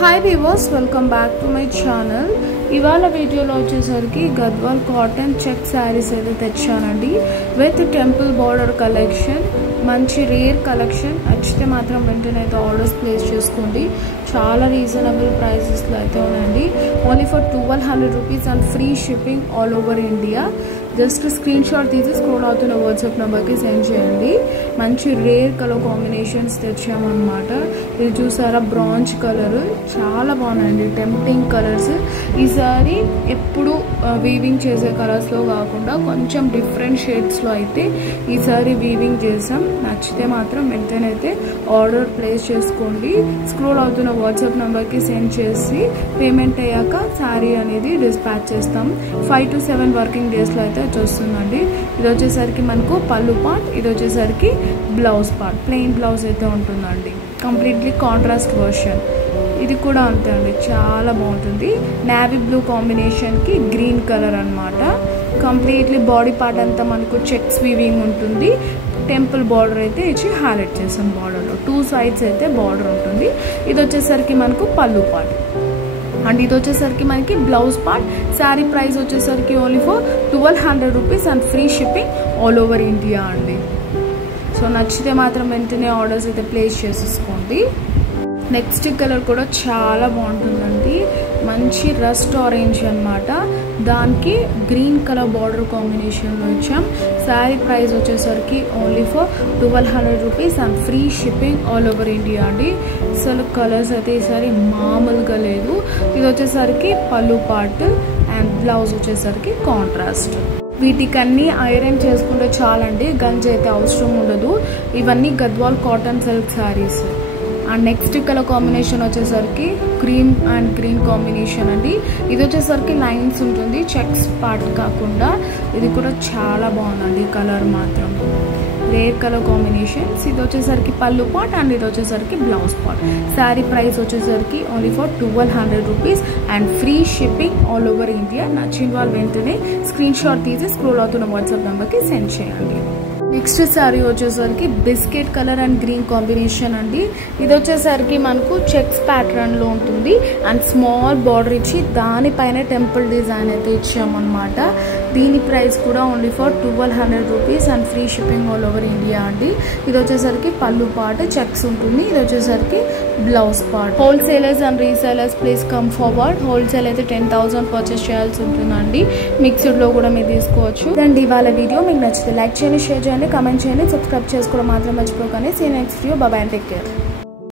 Hi viewers, welcome back to my channel. ఇవాళ వీడియోలో వచ్చేసరికి గద్వాల్ కాటన్ చెక్ శారీస్ అయితే తెచ్చానండి విత్ టెంపుల్ బార్డర్ కలెక్షన్. మంచి రేర్ కలెక్షన్. నచ్చితే మాత్రం వెంటనే అయితే ఆర్డర్స్ ప్లేస్ చేసుకోండి. చాలా రీజనబుల్ ప్రైసెస్లో అయితే ఉన్నాయండి. Only for 1200 rupees and free shipping all over India. Just screen shot తీసి స్క్రోల్ అవుతున్న వాట్సాప్ నెంబర్కి సెండ్ చేయండి. మంచి రేర్ కలర్ కాంబినేషన్స్ తెచ్చామన్నమాట. ఇది చూసారా, బ్రాంజ్ కలర్ చాలా బాగున్నాయండి, టెంప్టింగ్ కలర్స్. ఈసారి ఎప్పుడు వీవింగ్ చేసే కలర్స్లో కాకుండా కొంచెం డిఫరెంట్ షేడ్స్లో అయితే ఈసారి వీవింగ్ చేసాం. నచ్చితే మాత్రం వెంటనే అయితే ఆర్డర్ ప్లేస్ చేసుకోండి. స్క్రోల్ అవుతున్న వాట్సాప్ నెంబర్కి సెండ్ చేసి పేమెంట్ అయ్యాక శారీ అనేది డిస్పాచ్ చేస్తాం. 5 to 7 వర్కింగ్ డేస్లో అయితే వచ్చేస్తుందండి. ఇది వచ్చేసరికి మనకు పళ్ళు పార్ట్, ఇది వచ్చేసరికి బ్లౌజ్ పార్ట్. ప్లెయిన్ బ్లౌజ్ అయితే ఉంటుందండి, కంప్లీట్లీ కాంట్రాస్ట్ వర్షన్. ఇది కూడా అంతే అండి, చాలా బాగుంటుంది. నేవీ బ్లూ కాంబినేషన్కి గ్రీన్ కలర్ అనమాట. కంప్లీట్లీ బాడీ పార్ట్ అంతా మనకు చెక్స్ వీవింగ్ ఉంటుంది. టెంపుల్ బార్డర్ అయితే ఇచ్చి హైలైట్ చేసాం. బార్డర్లో 2 sides అయితే బార్డర్ ఉంటుంది. ఇది వచ్చేసరికి మనకు పళ్ళు పార్ట్ అండ్ ఇది వచ్చేసరికి మనకి బ్లౌజ్ పార్ట్. శారీ ప్రైస్ వచ్చేసరికి only for 1200 rupees and free shipping all over India అండి. సో నచ్చితే మాత్రం వెంటనే ఆర్డర్స్ అయితే ప్లేస్ చేసేసుకోండి. నెక్స్ట్ కలర్ కూడా చాలా బాగుంటుందండి. మంచి రస్ట్ ఆరెంజ్ అనమాట. దానికి గ్రీన్ కలర్ బార్డర్ కాంబినేషన్లో ఇచ్చాం. శారీ ప్రైస్ వచ్చేసరికి only for 1200 rupees and free shipping all over India అండి. అసలు కలర్స్ అయితే ఈసారి మామూలుగా లేదు. ఇది వచ్చేసరికి పళ్ళు పార్ట్ అండ్ బ్లౌజ్ వచ్చేసరికి కాంట్రాస్ట్. వీటికన్నీ ఐరన్ చేసుకుంటే చాలండి, గంజి అయితే అవసరం ఉండదు. ఇవన్నీ Gadwal cotton silk saris. And next colour combination వచ్చేసరికి క్రీమ్ అండ్ గ్రీన్ కాంబినేషన్ అండి. ఇది వచ్చేసరికి లైన్స్ ఉంటుంది, చెక్స్ పార్ట్ కాకుండా. ఇది కూడా చాలా బాగుందండి, కలర్ మాత్రం రేర్ కలర్ కాంబినేషన్స్. ఇది వచ్చేసరికి పళ్ళు పార్ట్ అండ్ ఇది వచ్చేసరికి బ్లౌజ్ పార్ట్. శారీ ప్రైస్ వచ్చేసరికి only for 1200 rupees and free shipping all over India. నచ్చిన వాళ్ళు వెంటనే స్క్రీన్ షాట్ తీసి స్క్రోల్ అవుతున్న వాట్సాప్ నెంబర్కి సెండ్ చేయండి. నెక్స్ట్ శారీ వచ్చేసరికి biscuit colour and green combination అండి. ఇది వచ్చేసరికి మనకు చెక్స్ ప్యాటర్న్లో ఉంటుంది అండ్ స్మాల్ బార్డర్ ఇచ్చి దానిపైన టెంపుల్ డిజైన్ అయితే ఇచ్చామన్నమాట. దీని ప్రైస్ కూడా only for 1200 rupees and free shipping all over India అండి. ఇది వచ్చేసరికి పళ్ళు పార్ట్ చెక్స్ ఉంటుంది. ఇది వచ్చేసరికి blouse part. Wholesalers and resellers please come forward. Wholesale అయితే 10,000 పర్చేస్ చేయాల్సి ఉంటుందండి. మిక్స్డ్లో కూడా మీరు తీసుకోవచ్చు. అండ్ ఇవాళ వీడియో మీకు నచ్చితే లైక్ చేయండి, షేర్ చేయండి, కమెంట్ చేయండి, సబ్స్క్రైబ్ చేసుకోవడం మాత్రం మర్చిపోకండి. See next video. Bye and take care.